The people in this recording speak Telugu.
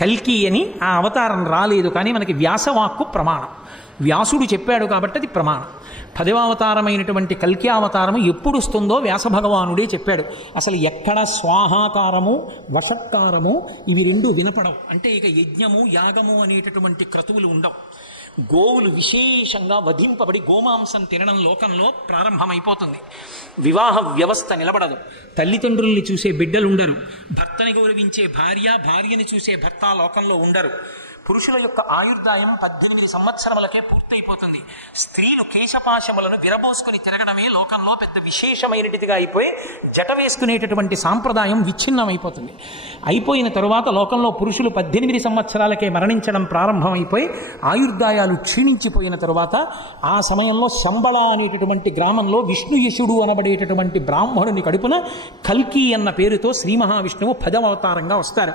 కల్కి అని ఆ అవతారం రాలేదు, కానీ మనకి వ్యాసవాక్కు ప్రమాణం. వ్యాసుడు చెప్పాడు కాబట్టి అది ప్రమాణం. 10వ అవతారమైనటువంటి కల్కి అవతారము ఎప్పుడు వస్తుందో వ్యాస భగవానుడే చెప్పాడు. అసలు ఎక్కడ స్వాహాకారము వషట్కారము ఇవి రెండు వినపడవు. అంటే ఇక యజ్ఞము యాగము అనేటటువంటి క్రతువులు ఉండవు. గోవులు విశేషంగా వధింపబడి గోమాంసం తినడం లోకంలో ప్రారంభమైపోతుంది. వివాహ వ్యవస్థ నిలబడదు. తల్లిదండ్రుల్ని చూసే బిడ్డలు ఉండరు. భర్తని గౌరవించే భార్య, భార్యని చూసే భర్త లోకంలో ఉండరు. పురుషుల యొక్క ఆయుర్దాయం 18 సంవత్సరములకే పూర్తయిపోతుంది. స్త్రీలు కేశపాశములను విరబోసుకుని తిరగడమే లోకంలో పెద్ద విశేషమైనటిదిగా అయిపోయి జట వేసుకునేటటువంటి సాంప్రదాయం విచ్ఛిన్నమైపోతుంది. అయిపోయిన తరువాత లోకంలో పురుషులు 18 సంవత్సరాలకే మరణించడం ప్రారంభమైపోయి ఆయుర్దాయాలు క్షీణించిపోయిన తరువాత ఆ సమయంలో శంబళ అనేటటువంటి గ్రామంలో విష్ణుయశుడు అనబడేటటువంటి బ్రాహ్మణుని కడుపున కల్కి అన్న పేరుతో శ్రీ మహావిష్ణువు 10వ అవతారంగా వస్తారు.